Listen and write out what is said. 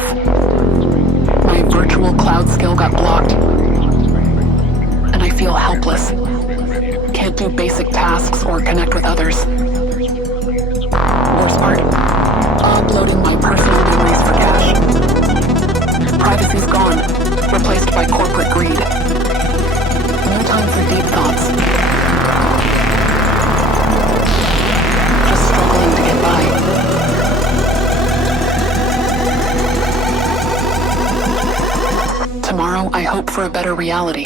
stuff. My virtual cloud skill got blocked, and I feel helpless. Can't do basic tasks or connect with others. Worst part? Uploading my personal memories for cash. Privacy's gone, replaced by corporate greed. No time for deep thoughts. Just struggling to get by. Tomorrow, I hope for a better reality.